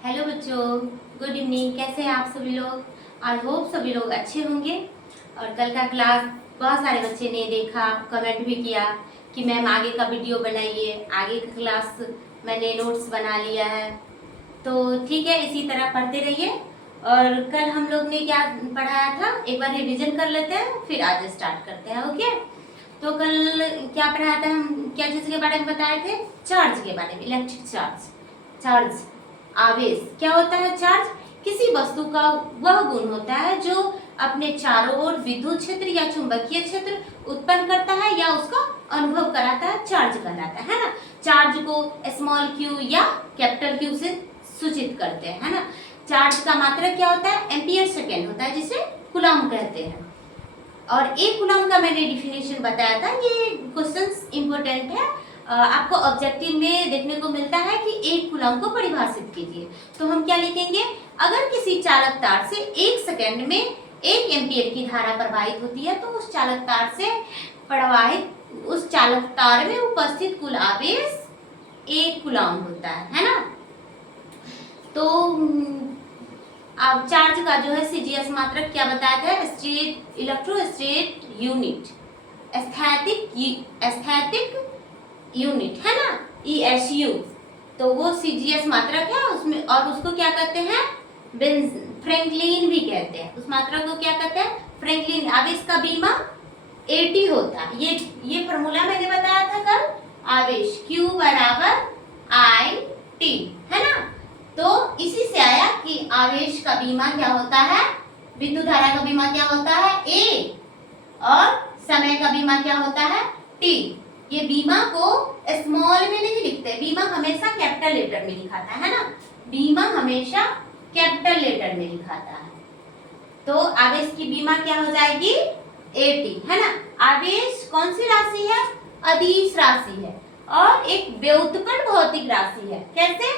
Hello बच्चों, good evening. कैसे हैं आप सभी लोग? आई होप सभी लोग अच्छे होंगे। और कल का क्लास बहुत सारे बच्चे ने देखा, कमेंट भी किया कि मैम आगे का वीडियो बनाइए। आगे का क्लास मैंने नोट्स बना लिया है, तो ठीक है, इसी तरह पढ़ते रहिए। और कल हम लोग ने क्या पढ़ाया था, एक बार रिवीजन कर लेते हैं, फिर आज स्टार्ट करते हैं। ओके, तो कल क्या पढ़ाया था, हम क्या चीज़ के बारे में बताए थे? चार्ज के बारे में, इलेक्ट्रिक चार्ज। चार्ज आवेश क्या होता है? चार्ज किसी वस्तु का वह गुण होता है जो अपने चारों ओर विद्युत क्षेत्र या चुंबकीय क्षेत्र उत्पन्न करता है या उसका अनुभव कराता है, चार्ज कहलाता है ना। चार्ज को स्मॉल क्यू या कैपिटल क्यू से सूचित करते हैं, है ना। चार्ज का मात्रक क्या होता है? एम्पियर सेकेंड होता है, जिसे कूलम कहते हैं। और एक कूलम का मैंने डिफिनेशन बताया था। ये क्वेश्चंस इंपॉर्टेंट है, आपको ऑब्जेक्टिव में देखने को मिलता है कि एक कूलम को परिभाषित कीजिए। तो हम क्या लिखेंगे? अगर किसी चालक तार से एक सेकंड में 1 एम्पियर की धारा प्रवाहित होती है, तो उस चालक तार से प्रवाहित उस चालक तार में उपस्थित कुल आवेश 1 कूलम होता है ना। तो अब चार्ज का जो है सीजीएस मात्रक क्या बताया था? स्टेट इलेक्ट्रोस्टेट यूनिट, एस्थेटिक यूनिट, है ना, ESU। तो वो सीजीएस मात्रक है उसमें, और उसको क्या कहते हैं? फ्रैंकलिन भी कहते हैं। उस मात्रक को क्या कहते हैं? फ्रैंकलिन। आवेश का बीमा 80 होता है। ये फॉर्मूला मैंने बताया था कल। आवेश Q बराबर I T, है ना। तो इसी से आया कि आवेश का बीमा क्या होता है? विद्युत धारा का बीमा क्या होता है? A। और समय का बीमा क्या होता है? T। ये बीमा को स्मॉल में नहीं लिखते, बीमा हमेशा कैपिटल लेटर में लिखाता है ना। बीमा हमेशा कैपिटल लेटर में लिखाता है। तो आवेश की बीमा क्या हो जाएगी? 80, है ना। आवेश कौन सी राशि है? अदिश राशि है और एक व्युत्पन्न भौतिक राशि है। कैसे?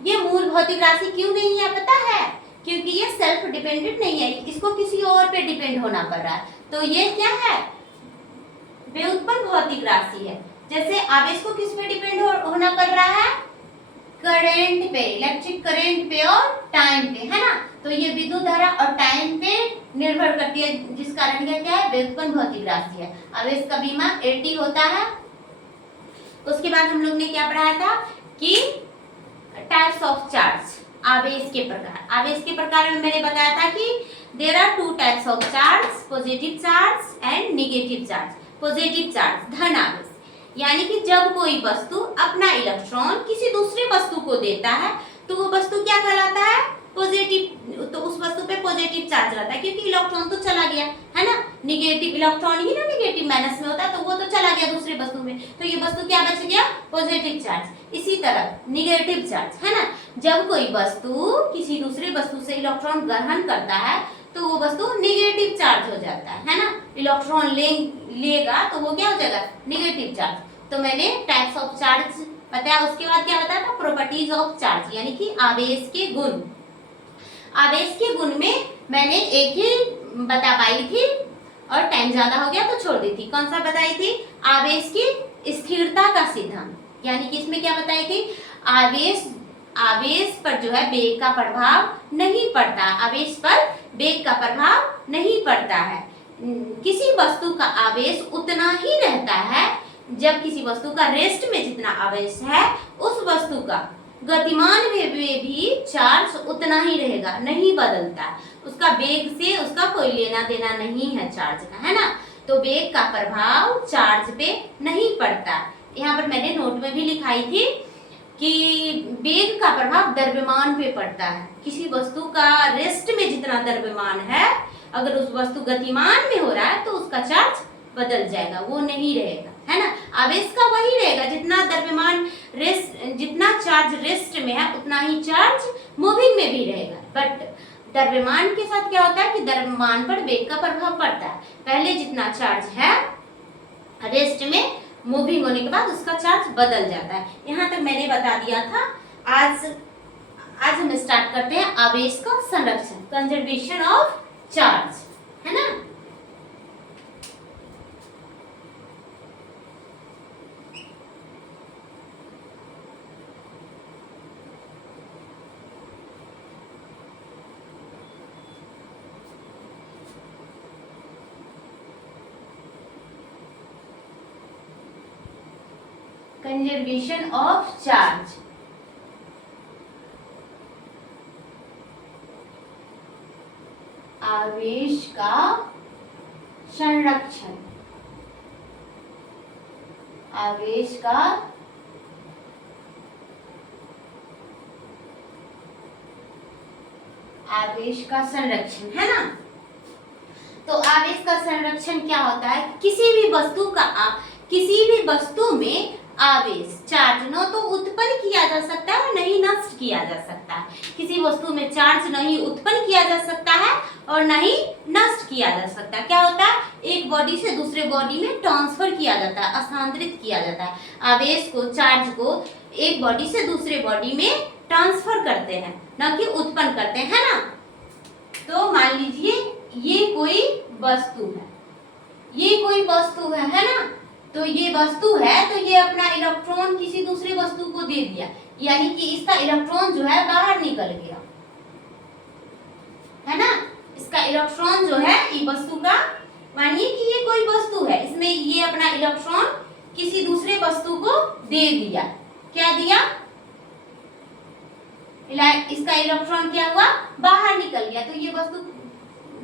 ये मूल भौतिक राशि क्यों नहीं है पता है? क्योंकि ये सेल्फ डिपेंडेंट नहीं है, इसको किसी और पे डिपेंड होना पड़ रहा है। तो ये क्या है? व्युत्पन्न भौतिक राशि है। जैसे आवेश को किस पे डिपेंड होना पड़ रहा है? करंट पे, इलेक्ट्रिक करंट पे और टाइम पे, है ना। तो ये विद्युत धारा और टाइम पे निर्भर करती है, जिस कारण क्या है? व्युत्पन्न भौतिक राशि है। आवेश का बीमा 80 होता है। उसके बाद हम लोग ने क्या पढ़ाया था कि टाइप्स ऑफ चार्ज, आवेश के प्रकार। आवेश के प्रकार में मैंने बताया था कि there are 2 types of charge, positive charge and negative charge. Positive charge धन आवेश, यानी कि जब कोई वस्तु अपना इलेक्ट्रॉन किसी दूसरे वस्तु को देता है, तो वो वस्तु क्या कहलाता है? पॉजिटिव। तो उस वस्तु पे पॉजिटिव चार्ज रहता है, क्योंकि इलेक्ट्रॉन तो चला गया, है ना। निगेटिव इलेक्ट्रॉन ही ना निगेटिव माइनस में होता है, तो वो तो चला गया दूसरे वस्तु में, तो ये वस्तु क्या बच गया? Positive charge. इसी तरह निगेटिव चार्ज, है ना, जब कोई वस्तु किसी दूसरे वस्तु से इलेक्ट्रॉन ग्रहण करता है, तो वो वस्तु निगेटिव चार्ज हो जाता है ना। इलेक्ट्रॉन लेगा तो वो क्या हो जाएगा? Negative charge. तो मैंने टाइप्स ऑफ चार्ज बताया। उसके बाद क्या बताया था? प्रॉपर्टीज ऑफ चार्ज, यानी कि आवेश के गुण। आवेश के गुण में मैंने एक ही बता पाई थी और टाइम ज्यादा हो गया तो छोड़ दी थी। कौन सा बताई थी? आवेश की स्थिरता का सिद्धांत, यानी कि इसमें क्या बताई थी? आवेश पर जो है वेग का प्रभाव नहीं पड़ता। आवेश पर वेग का प्रभाव नहीं पड़ता है। किसी वस्तु का आवेश उतना ही रहता है, जब किसी वस्तु का रेस्ट में जितना आवेश है, उस वस्तु का गतिमान में भी चार्ज उतना ही रहेगा, नहीं बदलता। उसका वेग से उसका कोई लेना देना नहीं है चार्ज का, है ना। तो वेग का प्रभाव चार्ज पे नहीं पड़ता। यहाँ पर मैंने नोट में भी लिखाई थी कि वेग का प्रभाव द्रव्यमान पे पड़ता है। किसी वस्तु का रेस्ट में जितना द्रव्यमान है, अगर उस वस्तु गतिमान में हो रहा है तो उसका चार्ज बदल जाएगा, वो नहीं रहेगा, है ना। आवेश का वही रहेगा, जितना द्रव्यमान रेस्ट, जितना चार्ज रेस्ट में है उतना ही चार्ज मूविंग में भी रहेगा। बट द्रव्यमान के साथ क्या होता है कि द्रव्यमान पर वेग का प्रभाव पड़ता है। पहले जितना चार्ज है रेस्ट में, मूविंग होने के बाद उसका चार्ज बदल जाता है। यहाँ तक मैंने बता दिया था। आज हम स्टार्ट करते हैं आवेश का संरक्षण, कंजर्वेशन ऑफ चार्ज, है ना। कंजर्वेशन ऑफ चार्ज, आवेश का संरक्षण, आवेश का संरक्षण, है ना। तो आवेश का संरक्षण क्या होता है? किसी भी वस्तु में आवेश चार्ज न तो उत्पन्न किया जा सकता है और नहीं नष्ट किया जा सकता है। किसी वस्तु में चार्ज नहीं उत्पन्न किया जा सकता है और नहीं नष्ट किया जा सकता है। क्या होता है? एक बॉडी से दूसरे बॉडी में ट्रांसफर किया जाता है, स्थानांतरित किया जाता है। आवेश को, चार्ज को एक बॉडी से दूसरे बॉडी में ट्रांसफर करते हैं, न कि उत्पन्न करते हैं, है ना। तो मान लीजिए ये कोई वस्तु है, है ना। तो ये वस्तु है, तो ये अपना इलेक्ट्रॉन किसी दूसरे वस्तु को दे दिया, यानी कि इसका इलेक्ट्रॉन जो है बाहर निकल गया, है ना। इसका इलेक्ट्रॉन जो है ये वस्तु का, मानिए कि ये कोई वस्तु है, इसमें ये अपना इलेक्ट्रॉन किसी दूसरे वस्तु को दे दिया। क्या दिया? इसका इलेक्ट्रॉन क्या हुआ? बाहर निकल गया। तो ये वस्तु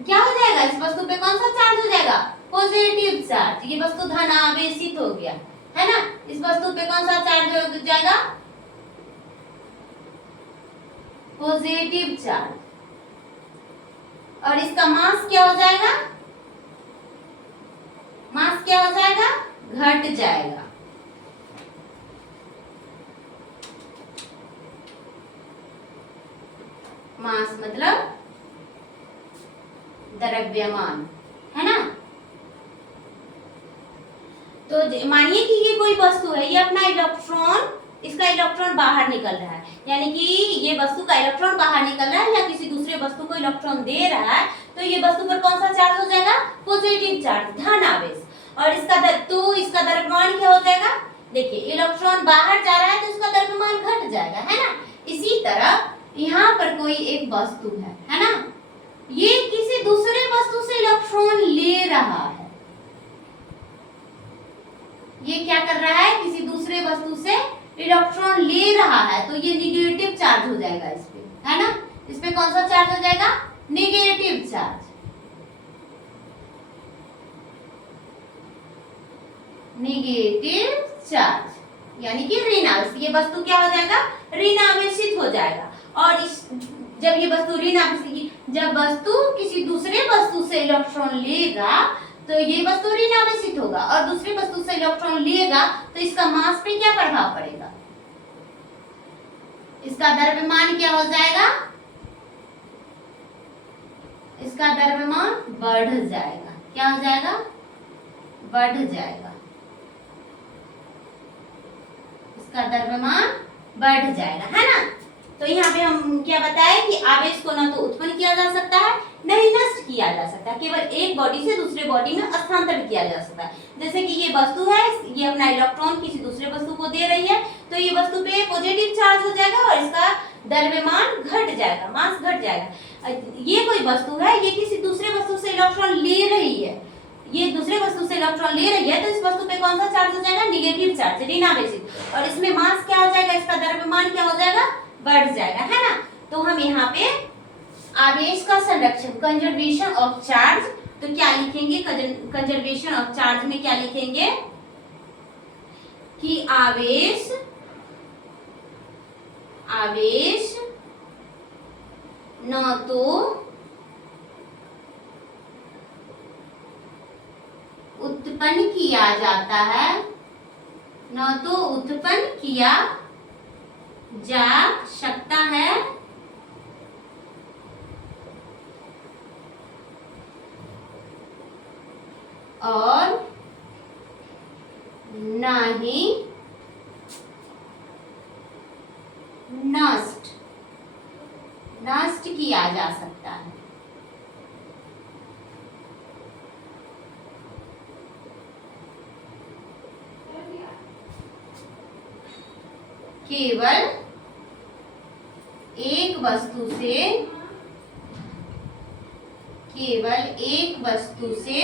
क्या हो जाएगा? इस वस्तु पे कौन सा चार्ज हो जाएगा? Positive charge. ये वस्तु धन आवेशित हो गया, है ना। इस वस्तु पे कौन सा चार्ज हो जाएगा? Positive charge. और इसका मास क्या हो जाएगा? मास क्या हो जाएगा? घट जाएगा। मास मतलब द्रव्यमान, है ना। तो मानिए कि ये कोई वस्तु है, ये अपना इलेक्ट्रॉन, इसका इलेक्ट्रॉन बाहर निकल रहा है, यानी कि ये वस्तु का इलेक्ट्रॉन बाहर निकल रहा है या किसी दूसरे वस्तु को इलेक्ट्रॉन दे रहा है, तो ये वस्तु पर कौन सा चार्ज हो जाएगा? पॉजिटिव चार्ज, धन आवेश। और इसका द्रव्यमान क्या हो जाएगा? देखिए, इलेक्ट्रॉन बाहर जा रहा है तो इसका द्रव्यमान घट जाएगा, है ना। इसी तरह यहाँ पर कोई एक वस्तु है ना। ये किसी दूसरे वस्तु से इलेक्ट्रॉन ले रहा है। ये क्या कर रहा है? किसी दूसरे वस्तु से इलेक्ट्रॉन ले रहा है, तो ये निगेटिव चार्ज हो जाएगा इस पे, है ना। इस पे कौन सा चार्ज हो जाएगा? Negative charge. निगेटिव चार्ज यानी कि ऋण आवेश। ये वस्तु क्या हो जाएगा? ऋण आवेशित हो जाएगा। और जब ये वस्तु ऋण आवेशित, जब वस्तु किसी दूसरे वस्तु से इलेक्ट्रॉन लेगा तो ये वस्तु ऋण आवेशित होगा, और दूसरी वस्तु से इलेक्ट्रॉन लेगा तो इसका मास पे क्या प्रभाव पड़ेगा? इसका द्रव्यमान क्या हो जाएगा? इसका द्रव्यमान बढ़ जाएगा। क्या हो जाएगा? बढ़ जाएगा। इसका द्रव्यमान बढ़ जाएगा, है ना। तो यहाँ पे हम क्या बताए कि आवेश को न तो उत्पन्न किया जा सकता है, नहीं नष्ट किया जा सकता, केवल एक बॉडी से दूसरे बॉडी में स्थानांतरित किया जा सकता है। जैसे कि ये वस्तु है, ये अपना इलेक्ट्रॉन किसी दूसरे वस्तु को दे रही है, तो ये वस्तु पे पॉजिटिव चार्ज हो जाएगा और इसका द्रव्यमान घट जाएगा, मास घट जाएगा। ये कोई वस्तु है, ये किसी दूसरे वस्तु से इलेक्ट्रॉन ले रही है, ये दूसरे वस्तु से इलेक्ट्रॉन ले रही है, तो इस वस्तु पे कौन सा चार्ज हो जाएगा? निगेटिव चार्ज, ऋण आवेशित। और इसमें मास क्या हो जाएगा? इसका द्रव्यमान क्या हो जाएगा? बढ़ जाएगा, है ना। तो हम यहाँ पे आवेश का संरक्षण, कंजर्वेशन ऑफ चार्ज, तो क्या लिखेंगे? कंजर्वेशन ऑफ चार्ज में क्या लिखेंगे कि आवेश न तो उत्पन्न किया जाता है, न तो उत्पन्न किया जा सकता है, और न ही नष्ट किया जा सकता है। केवल एक वस्तु से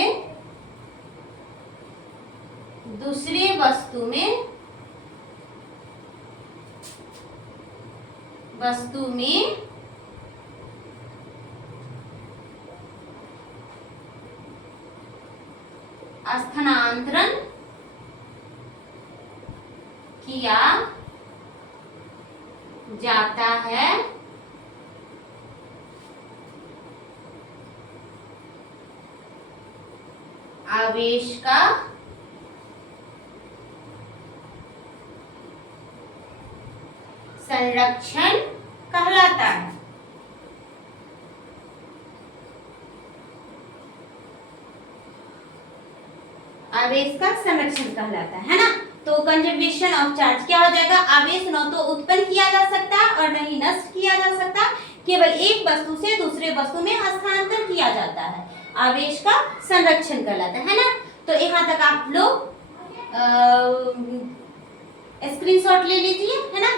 दूसरे वस्तु में वस्तु में स्थानांतरण किया जाता है आवेश का संरक्षण कहलाता है। आवेश का संरक्षण कहलाता है ना। तो कंजर्वेशन ऑफ चार्ज क्या हो जाएगा, आवेश न तो उत्पन्न किया जा सकता और न ही नष्ट किया जा सकता, केवल एक वस्तु से दूसरे वस्तु में हस्तांतरण किया जाता है, आवेश का संरक्षण कहलाता है ना। तो यहाँ तक आप लोग स्क्रीनशॉट ले लीजिए, है ना।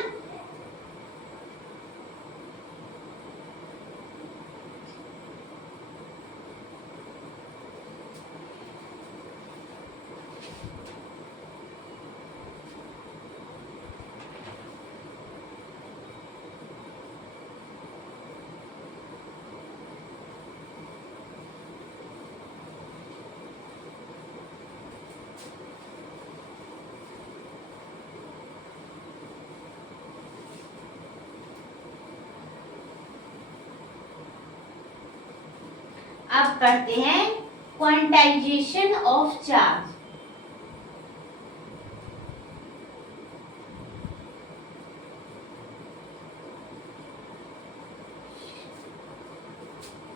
अब करते हैं quantization of charge.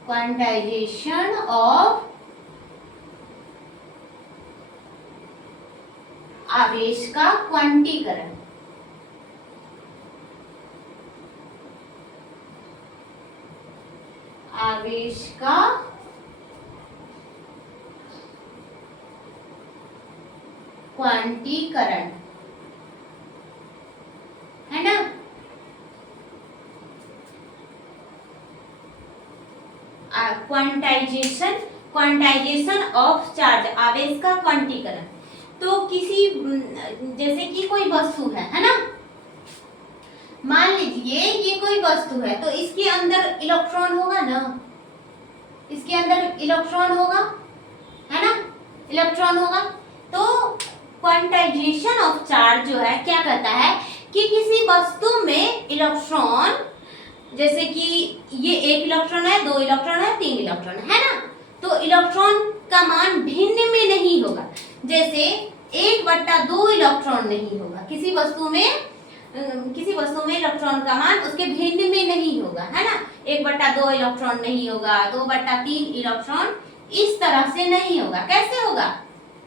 Quantization of आवेश का क्वांटीकरण। आवेश का क्वांटीकरण, है ना। क्वांटाइजेशन ऑफ चार्ज, आवेश का क्वांटीकरण। तो किसी जैसे कि कोई वस्तु है ना, मान लीजिए ये कोई वस्तु है, तो इसके अंदर इलेक्ट्रॉन होगा ना, इसके अंदर इलेक्ट्रॉन होगा, है ना, इलेक्ट्रॉन होगा। तो क्वांटाइजेशन ऑफ चार्ज जो है क्या कहता है कि किसी वस्तु में इलेक्ट्रॉन, जैसे कि ये एक इलेक्ट्रॉन है, दो इलेक्ट्रॉन है, तीन इलेक्ट्रॉन है ना, तो इलेक्ट्रॉन का मान भिन्न में नहीं होगा। जैसे 1/2 इलेक्ट्रॉन नहीं होगा किसी वस्तु में इलेक्ट्रॉन का मान उसके भिन्न में नहीं होगा, है ना। 1/2 इलेक्ट्रॉन नहीं होगा, 2/3 इलेक्ट्रॉन इस तरह से नहीं होगा। कैसे होगा,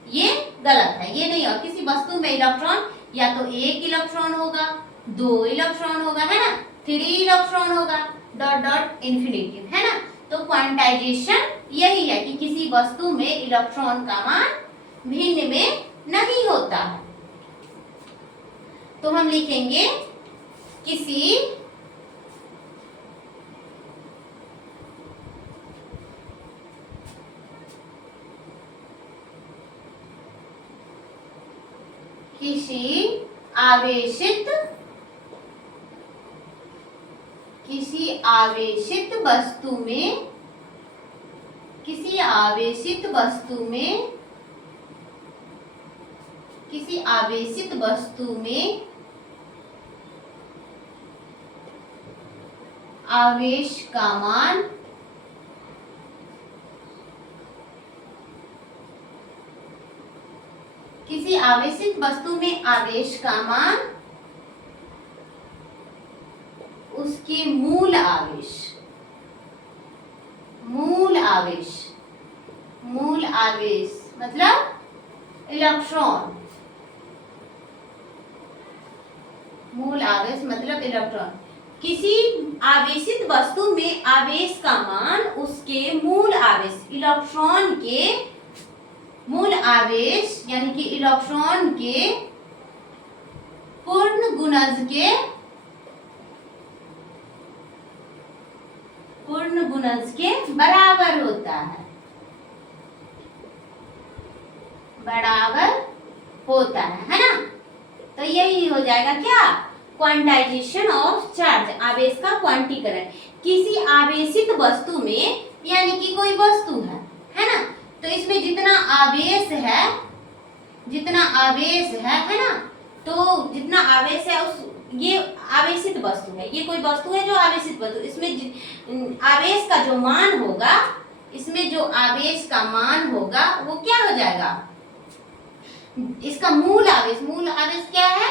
ये गलत है, ये नहीं होगा। किसी वस्तु में इलेक्ट्रॉन या तो 1 इलेक्ट्रॉन होगा, 2 इलेक्ट्रॉन होगा, है ना, 3 इलेक्ट्रॉन होगा, डॉट डॉट इंफिनिटी, है ना। तो क्वांटाइजेशन यही है कि किसी वस्तु में इलेक्ट्रॉन का मान भिन्न में नहीं होता है। तो हम लिखेंगे किसी आवेशित वस्तु में किसी आवेशित वस्तु में आवेश का मान किसी आवेशित वस्तु में आवेश का मान उसके मूल आवेश मतलब इलेक्ट्रॉन, मूल आवेश मतलब इलेक्ट्रॉन। किसी आवेशित वस्तु में आवेश का मान उसके मूल आवेश, इलेक्ट्रॉन के मूल आवेश यानी कि इलेक्ट्रॉन के पूर्ण गुणज के बराबर होता है, है ना। तो यही हो जाएगा क्या, क्वांटाइजेशन ऑफ चार्ज, आवेश का क्वांटीकरण। किसी आवेशित वस्तु में, यानी कि कोई वस्तु है ना, तो इसमें जितना आवेश है, है ना, तो जितना आवेश है उस, ये आवेशित वस्तु है, ये कोई वस्तु है जो आवेशित वस्तु, इसमें आवेश का जो मान होगा, इसमें जो आवेश का मान होगा वो क्या हो जाएगा, इसका मूल आवेश क्या है,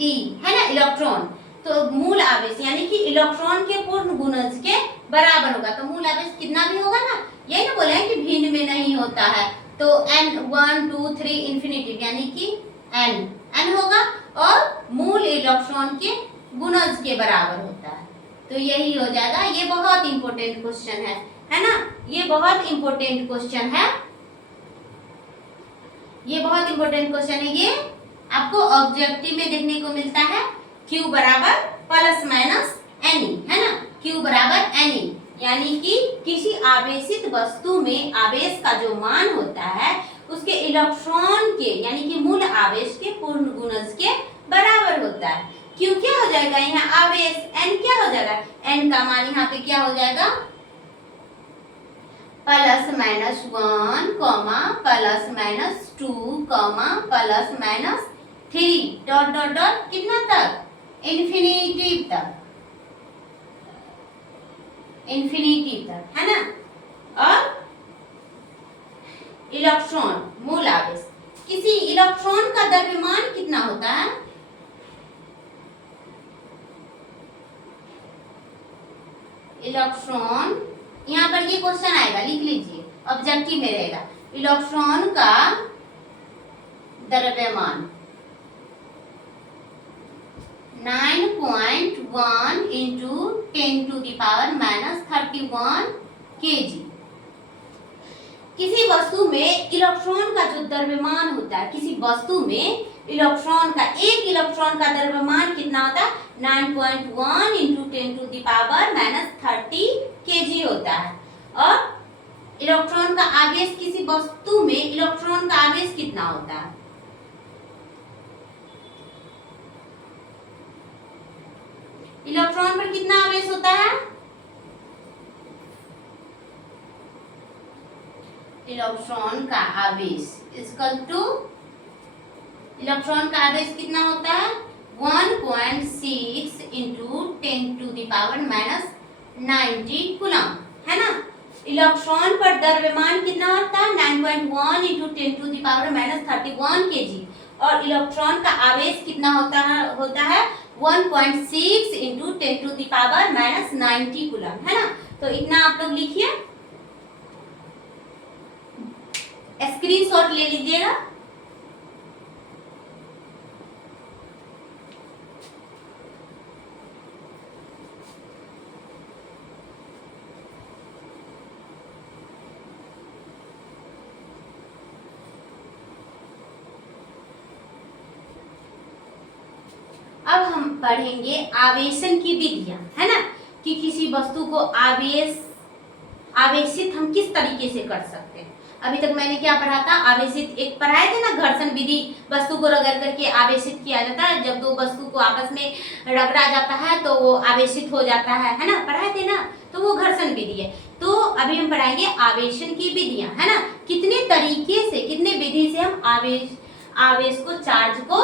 ई, है ना, इलेक्ट्रॉन। तो मूल आवेश यानी कि इलेक्ट्रॉन के पूर्ण गुणज के बराबर होगा। तो मूल आवेश कितना भी होगा ना, यही ना बोले हैं कि भिन्न में नहीं होता है, तो n 1 2 3 इंफिनिटिव यानी कि n होगा और मूल इलेक्ट्रॉन के गुणज के बराबर होता है। तो यही हो जाएगा। ये बहुत इंपॉर्टेंट क्वेश्चन है ना, ये बहुत इंपॉर्टेंट क्वेश्चन है, ये बहुत इंपॉर्टेंट क्वेश्चन है। ये आपको ऑब्जेक्टिव में देखने को मिलता है, Q बराबर प्लस माइनस Ni, है ना, Q बराबर Ni, यानी कि किसी आवेशित वस्तु में आवेश का जो मान होता है उसके इलेक्ट्रॉन के, यानी कि मूल आवेश के पूर्ण गुणज के बराबर होता है। Q क्या हो जाएगा यहाँ, आवेश, N क्या हो जाएगा, N का मान यहाँ पे क्या हो जाएगा, plus minus 1 comma plus minus 2 comma plus minus 3 dot dot dot कितना तक, इन्फिनिटी तक, है ना। और इलेक्ट्रॉन मूल आवेश, किसी इलेक्ट्रॉन का द्रव्यमान कितना होता है, इलेक्ट्रॉन, यहाँ पर ये क्वेश्चन आएगा, लिख लीजिए, ऑब्जेक्टिव में रहेगा, इलेक्ट्रॉन का द्रव्यमान 9.1 into 10 to the power minus 31 kg। किसी वस्तु में इलेक्ट्रॉन का जो द्रव्यमान होता है, किसी वस्तु में इलेक्ट्रॉन का, एक इलेक्ट्रॉन का द्रव्यमान कितना होता है, 9.1 into 10 to the power minus 30 kg होता है। और इलेक्ट्रॉन का आवेश, किसी वस्तु में इलेक्ट्रॉन का आवेश कितना होता है, इलेक्ट्रॉन पर कितना आवेश होता है, इलेक्ट्रॉन का आवेश इक्वल टू, इलेक्ट्रॉन का आवेश कितना होता है, 1.6 into 10 to the power minus 90 coulomb, है ना। इलेक्ट्रॉन पर द्रव्यमान कितना होता है, 9.1 into 10 to the power minus 31 kg। और इलेक्ट्रॉन का आवेश कितना होता है 1.6 into 10 to the power minus 90 coulomb, है ना। तो इतना आप लोग लिखिए, स्क्रीनशॉट ले लीजिएगा। अब हम पढ़ेंगे आवेशन की विधियां, है ना, कि किसी वस्तु को आवेशित हम किस तरीके से कर सकते हैं। अभी तक मैंने क्या पढ़ा था, आवेशित एक पढ़ाए थे ना, घर्षण विधि, वस्तु को रगड़ करके आवेशित किया जाता है, जब दो वस्तु को आपस में रगड़ा जाता है तो वो आवेशित हो जाता है ना, पढ़ाए थे ना, तो वो घर्षण विधि है। तो अभी हम पढ़ाएंगे आवेशन की विधियां, है ना, कितने तरीके से, कितने विधि से हम आवेश को, चार्ज को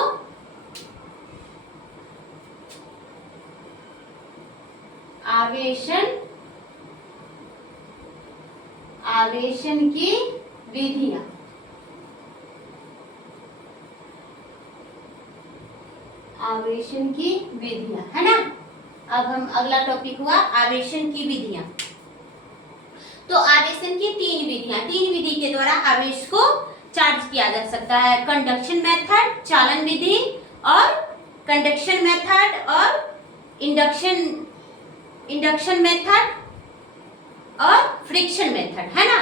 आवेशन की विधियां, आवेशन की विधियां, है ना। अब हम अगला टॉपिक हुआ आवेशन की विधियां। तो आवेशन की तीन विधि के द्वारा आवेश को चार्ज किया जा सकता है, कंडक्शन मेथड, चालन विधि, और कंडक्शन मेथड, और इंडक्शन मेथड और फ्रिक्शन मेथड, है ना।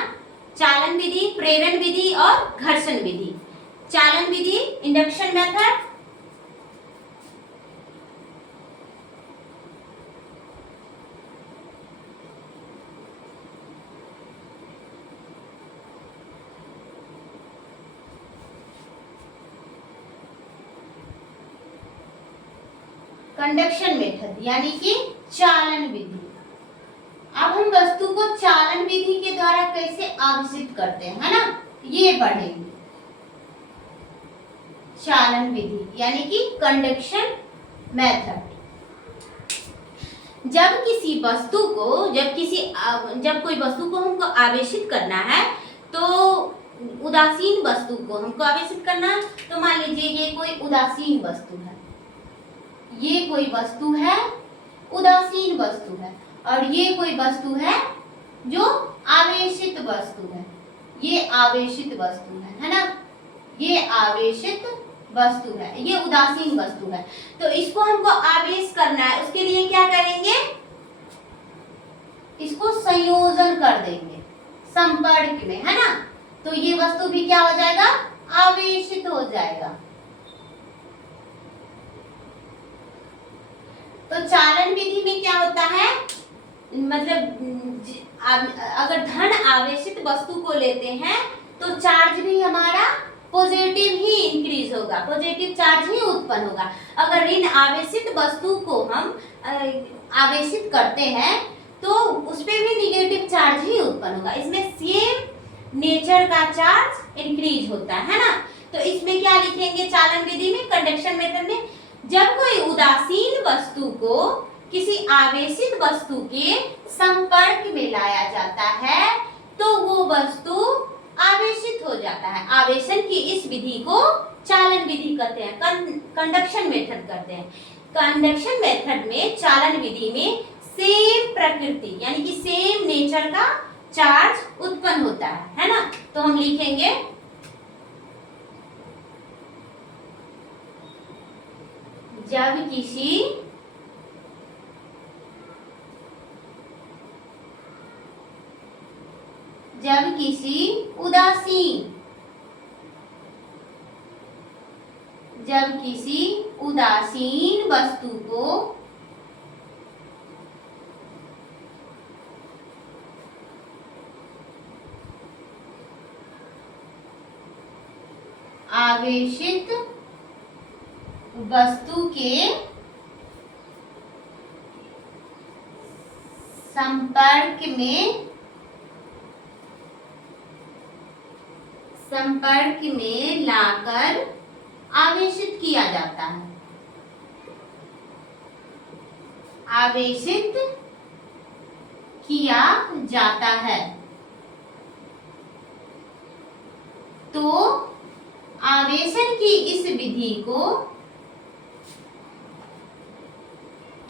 चालन विधि, प्रेरण विधि और घर्षण विधि। चालन विधि, इंडक्शन मेथड, कंडक्शन मेथड यानी कि चालन विधि। अब हम वस्तु को चालन विधि के द्वारा कैसे आवेशित करते हैं, है ना, ये पढ़ेंगे। चालन विधि यानी कि कंडक्शन मेथड। जब किसी वस्तु को जब कोई वस्तु को हमको आवेशित करना है, तो उदासीन वस्तु को हमको आवेशित करना है। तो मान लीजिए ये कोई उदासीन वस्तु है, ये कोई वस्तु है, उदासीन वस्तु है, और ये कोई वस्तु है जो आवेशित वस्तु है। ये आवेशित वस्तु है ना, ये आवेशित वस्तु है, ये उदासीन वस्तु है। तो इसको हमको आवेश करना है, उसके लिए क्या करेंगे, इसको संयोजन कर देंगे संपर्क में, है ना। तो ये वस्तु भी क्या हो जाएगा, आवेशित हो जाएगा। तो चालन विधि में क्या होता है, मतलब अगर धन आवेशित वस्तु को लेते हैं तो चार्ज भी हमारा पॉजिटिव ही इंक्रीज होगा, पॉजिटिव चार्ज ही उत्पन्न होगा। अगर ऋण आवेशित वस्तु को हम आवेशित करते हैं तो उसपे भी निगेटिव चार्ज ही उत्पन्न होगा। इसमें सेम नेचर का चार्ज इंक्रीज होता है ना। तो इसमें क्या लिखेंगे चालन विधि में, कंडक्शन मेथड में, जब कोई उदासीन वस्तु को किसी आवेशित वस्तु के संपर्क में लाया जाता है तो वो वस्तु आवेशित हो जाता है। आवेशन की इस विधि को चालन विधि कहते हैं, कंडक्शन मेथड कहते हैं। कंडक्शन मेथड में, चालन विधि में सेम प्रकृति यानी कि सेम नेचर का चार्ज उत्पन्न होता है ना। तो हम लिखेंगे जब किसी उदासीन वस्तु को आवेशित वस्तु के संपर्क में लाकर आवेशित किया जाता है, आवेशित किया जाता है। तो आवेशन की इस विधि को,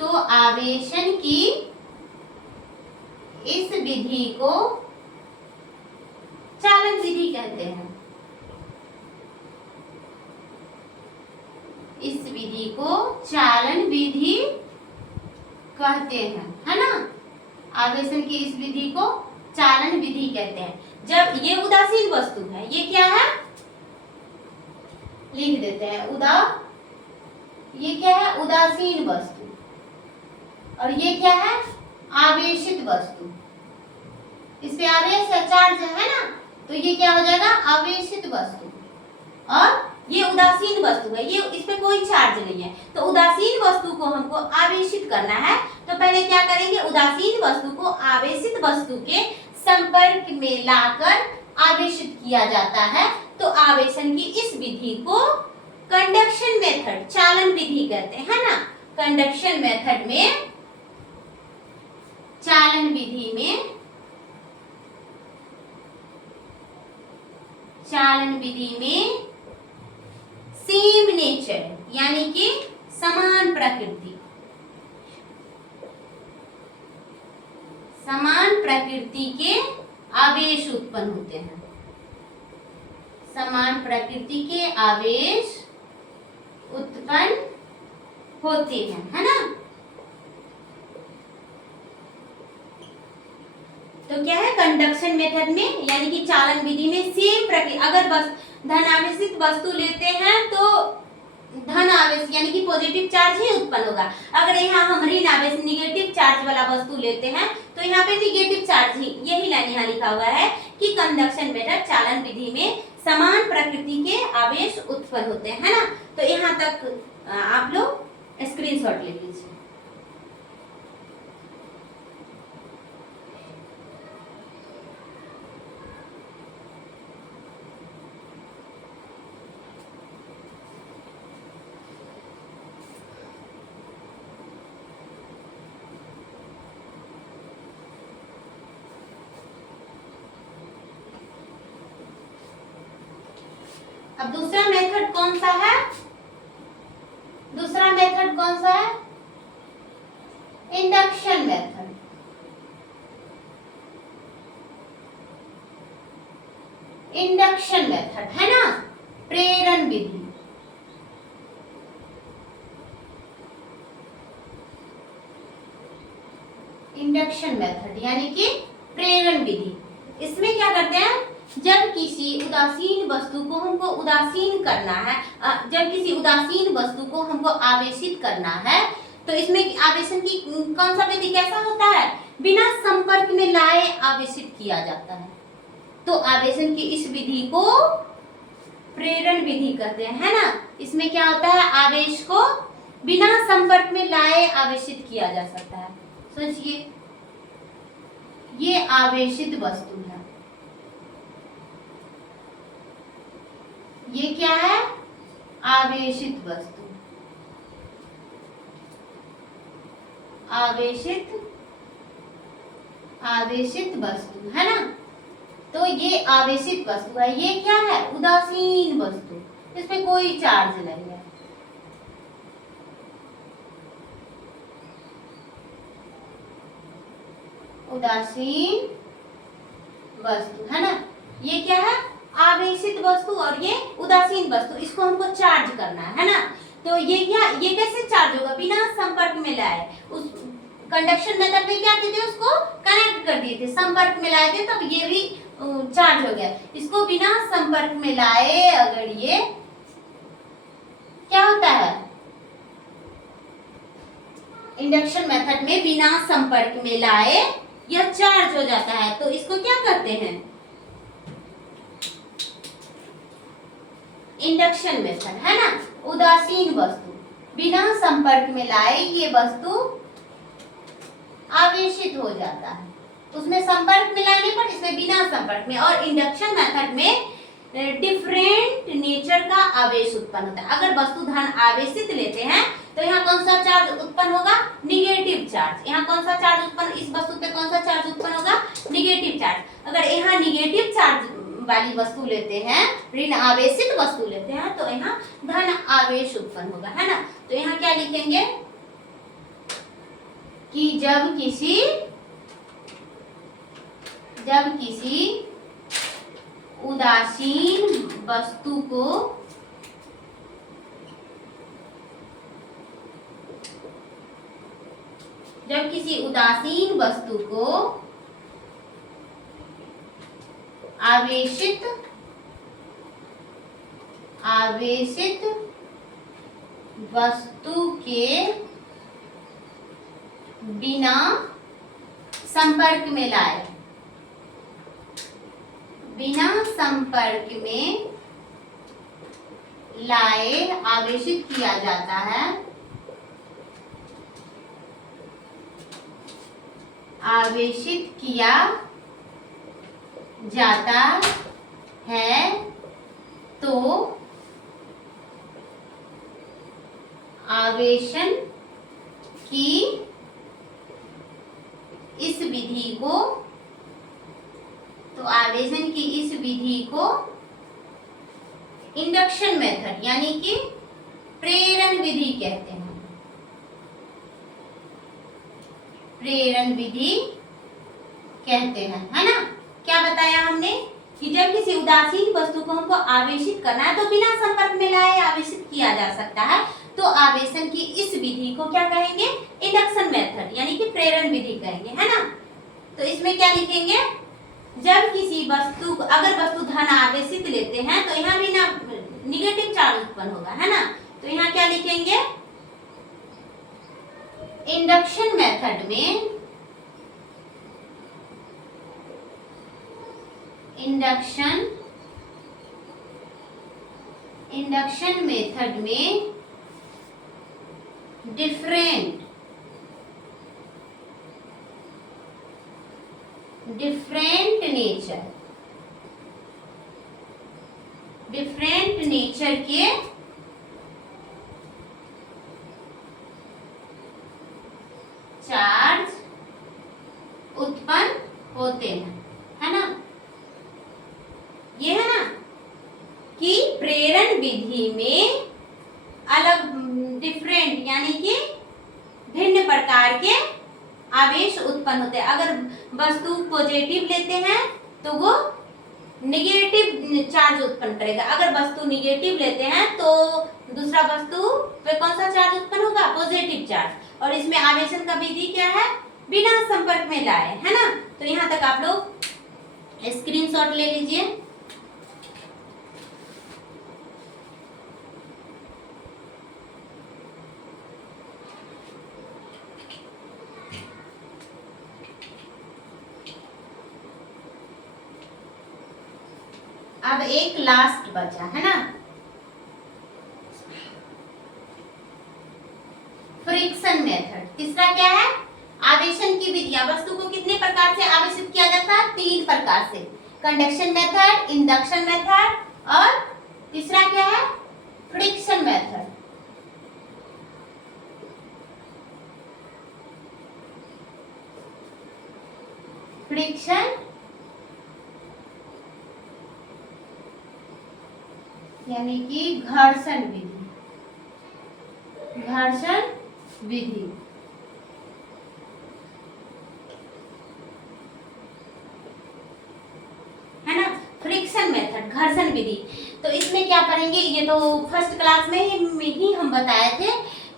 तो आवेशन की इस विधि को चालन विधि कहते हैं। इस विधि को चालन विधि कहते हैं, है ना। आवेशन की इस विधि को चालन विधि कहते हैं। जब ये उदासीन वस्तु है, ये क्या है, लिख देते हैं ये क्या है, उदासीन वस्तु, और ये क्या है, आवेशित वस्तु। इस पे आवेश या चार्ज है ना, तो ये क्या हो जाएगा, आवेशित वस्तु। और ये उदासीन वस्तु है, ये इस पे कोई चार्ज नहीं है। तो उदासीन वस्तु को हमको आवेशित करना है, तो पहले क्या करेंगे, उदासीन वस्तु को आवेशित वस्तु के संपर्क में लाकर आवेशित किया जाता है। तो आवेशन की इस विधि को कंडक्शन मेथड, चालन विधि कहते हैं, है ना। कंडक्शन मेथड में, चालन विधि में, चालन विधि में सेम नेचर यानी कि समान प्रकृति, समान प्रकृति के आवेश उत्पन्न होते हैं, समान प्रकृति के आवेश उत्पन्न होते हैं, है ना। तो क्या है, कंडक्शन मेथड में यानी कि चालन विधि में सेम प्रकृति, अगर बस धन आवेशित वस्तु लेते हैं तो धन आवेश यानी कि पॉजिटिव चार्ज ही उत्पन्न होगा। अगर यहाँ हम ऋण आवेश निगेटिव चार्ज वाला वस्तु लेते हैं तो यहाँ पे निगेटिव चार्ज ही, यही लाइन यहाँ लिखा हुआ है कि कंडक्शन मेथड चालन विधि में समान प्रकृति के आवेश उत्पन्न होते हैं, है ना। तो यहाँ तक आप लोग स्क्रीनशॉट ले लीजिए। अब दूसरा मेथड कौन सा है? दूसरा मेथड कौन सा है? Induction method. इंडक्शन मेथड है ना, प्रेरण विधि। इंडक्शन मेथड यानी कि प्रेरण विधि। इसमें क्या करते हैं, जब किसी उदासीन वस्तु को हमको उदासीन करना है, जब किसी उदासीन वस्तु को हमको आवेशित करना है, तो इसमें आवेशन की कौन सा विधि कैसा होता है? बिना संपर्क में लाए आवेशित किया जाता है। तो आवेशन की इस विधि को प्रेरण विधि कहते हैं, है ना। इसमें क्या होता है, आवेश को बिना संपर्क में लाए आवेशित किया जा सकता है। सोचिए, ये आवेशित वस्तु है, ये क्या है? आवेशित वस्तु। आवेशित वस्तु है ना। तो ये आवेशित वस्तु है, ये क्या है? उदासीन वस्तु, इसमें कोई चार्ज नहीं है। उदासीन वस्तु है ना, ये क्या है? आवेशित वस्तु और ये उदासीन वस्तु, इसको हमको चार्ज करना है ना। तो ये क्या, ये कैसे चार्ज होगा? बिना संपर्क में लाए। उस कंडक्शन मेथड में क्या किए थे, उसको कनेक्ट कर दिए थे, संपर्क में लाए थे, तब ये भी चार्ज हो गया। इसको बिना संपर्क में लाए अगर ये क्या होता है, इंडक्शन मेथड में बिना संपर्क में लाए यह चार्ज हो जाता है। तो इसको क्या कहते हैं? इंडक्शन मेथड है ना। उदासीन वस्तु बिना संपर्क में लाए ये वस्तु आवेशित हो जाता है, उसमें संपर्क में लाने पर, इसमें बिना संपर्क में। और इंडक्शन मेथड में डिफरेंट नेचर का आवेश उत्पन्न होता है। अगर वस्तु धन आवेशित लेते हैं तो यहाँ कौन सा चार्ज उत्पन्न होगा? Negative charge. यहाँ कौन सा चार्ज उत्पन्न, इस वस्तु पे कौन सा चार्ज उत्पन्न होगा? Negative charge. अगर यहाँ निगेटिव चार्ज वाली वस्तु लेते हैं, ऋण आवेशित वस्तु लेते हैं, तो यहाँ धन आवेश उत्पन्न होगा, है ना। तो यहाँ क्या लिखेंगे कि जब किसी उदासीन वस्तु को आवेशित वस्तु के बिना संपर्क में लाए, आवेशित किया जाता है, तो आवेशन की इस विधि को इंडक्शन मेथड यानी कि प्रेरण विधि कहते हैं। है ना। क्या बताया हमने कि जब किसी उदासीन वस्तु को हमको आवेशित करना है तो बिना संपर्क में लाए आवेशित किया जा सकता है। तो आवेशन की इस विधि को क्या कहेंगे? इंडक्शन मेथड यानी कि प्रेरण विधि कहेंगे, है ना। तो इसमें क्या लिखेंगे? जब किसी वस्तु, अगर वस्तु धन आवेशित लेते हैं तो यहाँ भी ना निगेटिव चार्ज उत्पन्न होगा, है ना। तो यहाँ क्या लिखेंगे? इंडक्शन मेथड में डिफरेंट नेचर के चार्ज उत्पन्न होते हैं, है ना। ये है ना कि प्रेरण विधि में अलग डिफरेंट यानी कि भिन्न प्रकार के आवेश उत्पन्न होते हैं। अगर वस्तु पॉजिटिव लेते हैं तो वो निगेटिव चार्ज उत्पन्न करेगा, अगर वस्तु निगेटिव लेते हैं तो दूसरा वस्तु पे कौन सा चार्ज उत्पन्न होगा, पॉजिटिव चार्ज। और इसमें आवेशन का विधि क्या है, बिना संपर्क में लाए, है ना। तो यहाँ तक आप लोग स्क्रीनशॉट ले लीजिए। अब एक लास्ट बचा है ना, फ्रिक्शन मेथड। तीसरा क्या है, आवेशन की विधियां। वस्तु को कितने प्रकार से आवेशित किया जाता है, 3 प्रकार से, कंडक्शन मेथड, इंडक्शन मेथड और तीसरा क्या है, फ्रिक्शन मेथड। फ्रिक्शन यानी कि घर्षण विधि, घर्षण विधि। है ना, फ्रिक्शन मेथड, घर्षण विधि। तो इसमें क्या पढ़ेंगे, ये तो फर्स्ट क्लास में ही हम बताए थे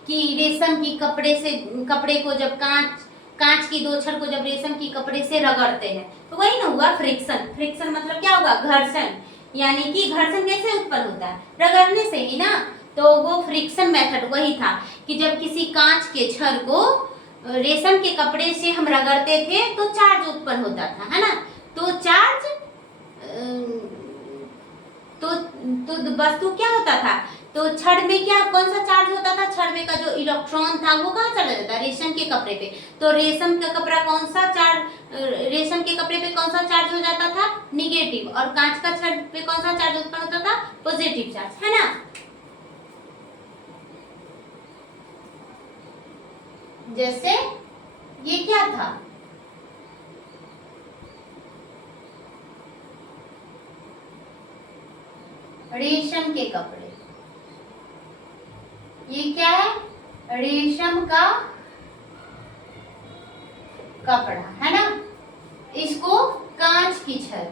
कि रेशम की कपड़े को जब कांच की 2 छड़ को जब रेशम की कपड़े से रगड़ते हैं तो वही ना हुआ फ्रिक्शन। फ्रिक्शन मतलब क्या होगा, घर्षण। यानी कि घर्षण कैसे उत्पन्न होता है, रगड़ने से ही ना। तो वो फ्रिक्शन मेथड वही था कि जब किसी कांच के छड़ को रेशम के कपड़े से हम रगड़ते थे तो चार्ज उत्पन्न होता था, है ना। तो चार्ज तो वस्तु क्या होता था, तो छड़ में क्या कौन सा चार्ज होता था, छड़ में का जो इलेक्ट्रॉन था वो कहाँ चला जाता, रेशम के कपड़े पे। तो रेशम का कपड़ा कौन सा चार्ज, रेशम के कपड़े पे कौन सा चार्ज हो जाता था, निगेटिव। और कांच का छड़ पे कौन सा चार्ज उत्पन्न होता था, पॉजिटिव चार्ज, है ना। जैसे ये क्या था, रेशम के कपड़े। ये क्या है, रेशम का कपड़ा, है ना। इसको कांच की छड़,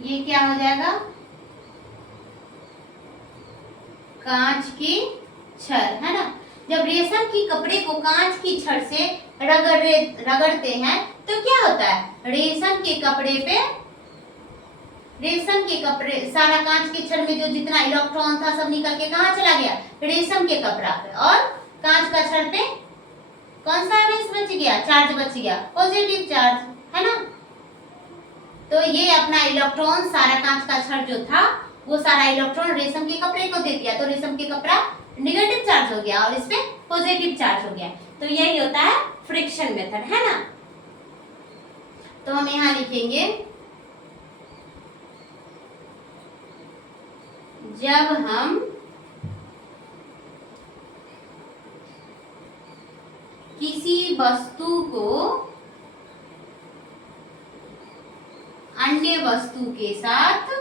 ये क्या हो जाएगा, कांच की छड़, है ना। जब रेशम की कपड़े को कांच की छड़ से रगड़ते हैं तो क्या होता है, रेशम के कपड़े सारा कांच के छड़ में जो जितना इलेक्ट्रॉन था सब निकल के कहाँ चला गया, रेशम के कपड़ा पे। और कांच का छड़ पे कौन सा आवेश बच गया, चार्ज बच गया, पॉजिटिव चार्ज, है ना। तो ये अपना इलेक्ट्रॉन सारा कांच का छड़ जो था वो सारा इलेक्ट्रॉन रेशम के कपड़े को दे दिया, तो रेशम के कपड़ा नेगेटिव चार्ज हो गया और इस पे पॉजिटिव चार्ज हो गया। तो यही होता है फ्रिक्शन मेथड, है ना। तो हम यहाँ लिखेंगे, जब हम किसी वस्तु को अन्य वस्तु के साथ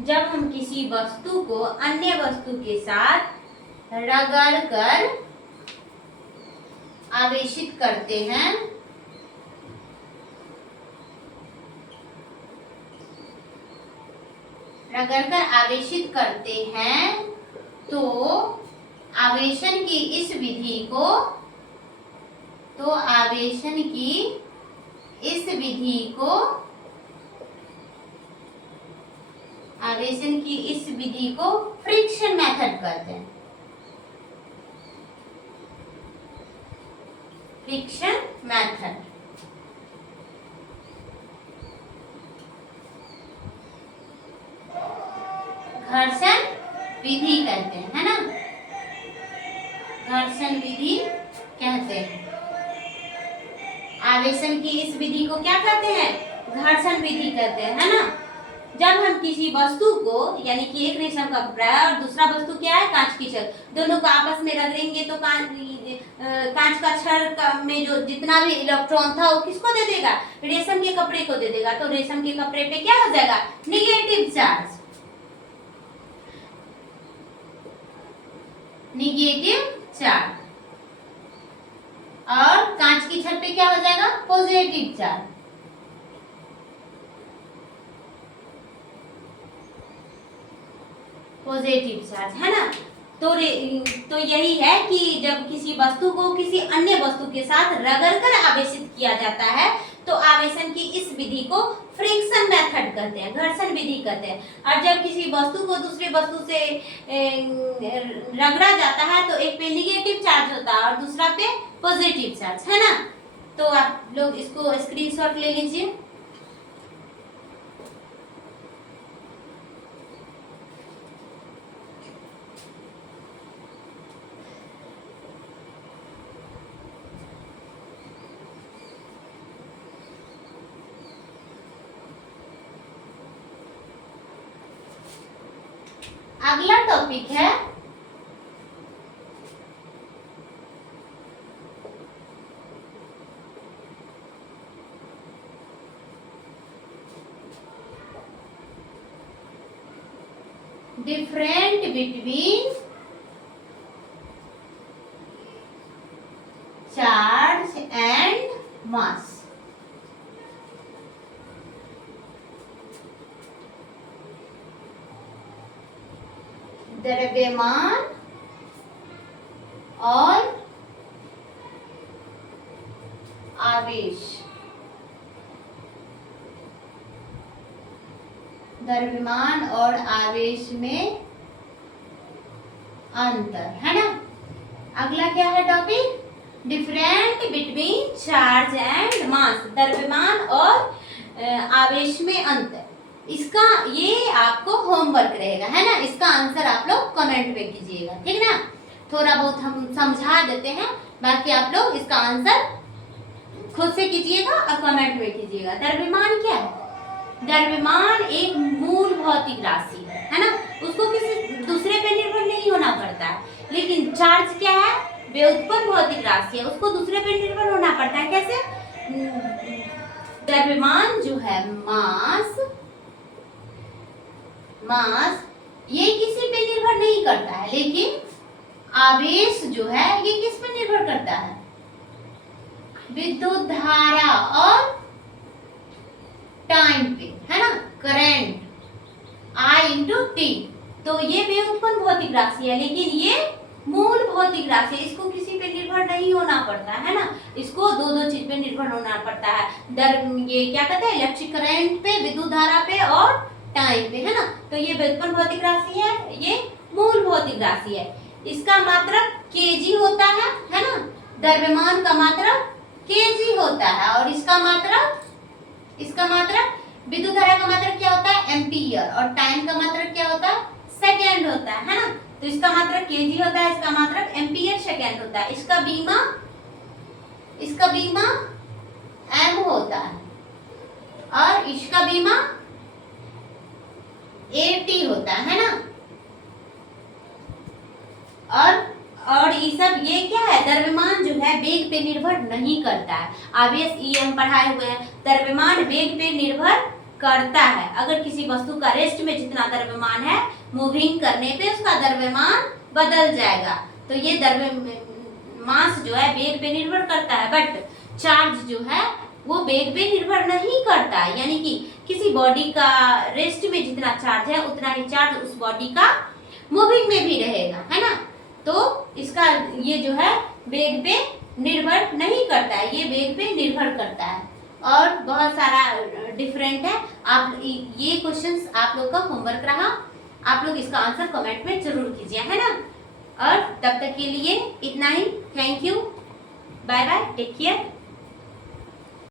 जब हम किसी वस्तु को अन्य वस्तु के साथ रगड़कर आवेशित करते हैं तो आवेशन की इस विधि को आवेशन की इस विधि को फ्रिक्शन मेथड कहते हैं। Friction method. घर्षण विधि कहते हैं, है ना, घर्षण विधि कहते हैं। आवेशन की इस विधि को क्या कहते हैं? घर्षण विधि कहते हैं, है ना। जब हम किसी वस्तु को, यानी कि एक रेशम का कपड़ा है और दूसरा वस्तु क्या है, कांच की छड़, दोनों को आपस में रगड़ेंगे तो कांच का छड़ में जो जितना भी इलेक्ट्रॉन था वो किसको दे देगा? रेशम के कपड़े को दे देगा। तो रेशम के कपड़े पे क्या हो जाएगा? Negative charge. Negative charge. और कांच की छड़ पे क्या हो जाएगा? Positive charge. पॉजिटिव चार्ज, है ना। तो यही है कि जब किसी वस्तु को किसी अन्य वस्तु के साथ रगड़कर आवेशित किया जाता है तो आवेशन की इस विधि को फ्रिक्शन मेथड कहते हैं, घर्षण विधि कहते हैं। और जब किसी वस्तु को दूसरे वस्तु से रगड़ा जाता है तो एक पे निगेटिव चार्ज होता है और दूसरा पे पॉजिटिव चार्ज, है ना। तो आप लोग इसको स्क्रीनशॉट ले लीजिए। अगला टॉपिक है different between charge and mass. द्रव्यमान और आवेश। द्रव्यमान और आवेश में अंतर, है ना। अगला क्या है topic? Different between charge and mass. द्रव्यमान और आवेश में अंतर। इसका ये आपको होमवर्क रहेगा, है ना। इसका आंसर आप लोग कमेंट में कीजिएगा, ठीक ना। थोड़ा बहुत हम समझा देते हैं, बाकी आप लोग इसका आंसर खुद से कीजिएगा और कमेंट में कीजिएगा। द्रव्यमान क्या है? द्रव्यमान एक मूल भौतिक राशि है ना। उसको किसी दूसरे पे निर्भर नहीं होना पड़ता है। लेकिन चार्ज क्या है? व्युत्पन्न भौतिक राशि है, उसको दूसरे पे निर्भर होना पड़ता है। कैसे? द्रव्यमान जो है मास ये किसी पे निर्भर नहीं करता है, लेकिन आवेश जो है ये किस पे निर्भर करता है? विद्युत धारा और टाइम पे, है ना। Current I/T। तो ये व्युत्पन्न भौतिक राशि है, लेकिन ये मूल भौतिक राशि है। इसको किसी पे निर्भर नहीं होना पड़ता है ना। इसको दो चीज पे निर्भर होना पड़ता है। ये क्या कहते हैं? इलेक्ट्रिक करंट पे, विद्युत धारा पे और टाइम पे, है ना। तो ये व्युत्पन्न भौतिक राशि है, ये मूल भौतिक राशि है। इसका मात्रक केजी होता है ना। द्रव्यमान का मात्रक केजी होता है और इसका मात्रक विद्युत धारा का मात्रक क्या होता है? एम्पियर। और टाइम का मात्रक क्या होता है? सेकेंड होता है ना। तो इसका मात्रक केजी होता है, इसका मात्रक एम्पियर सेकेंड होता है। इसका बीमा एम होता है और इसका बीमा AT होता है ना। और ये सब ये क्या है? द्रव्यमान जो है वेग पे निर्भर नहीं करता है। आवेश हम पढ़ाए हुए हैं। द्रव्यमान वेग पे निर्भर करता है। अगर किसी वस्तु का रेस्ट में जितना द्रव्यमान है, मूविंग करने पे उसका द्रव्यमान बदल जाएगा। तो ये मास जो है वेग पे निर्भर करता है, बट चार्ज जो है वो वेग पे निर्भर नहीं करता है। यानी कि किसी बॉडी का रेस्ट में जितना चार्ज है उतना ही चार्ज उस बॉडी का मूविंग में भी रहेगा, है ना। तो इसका ये जो है वेग पे निर्भर नहीं करता है, ये वेग पे निर्भर करता है। और बहुत सारा डिफरेंट है। आप ये क्वेश्चंस आप लोग का होमवर्क रहा, आप लोग इसका आंसर कमेंट में जरूर कीजिए, है ना। और तब तक के लिए इतना ही। Thank you, bye bye, take care.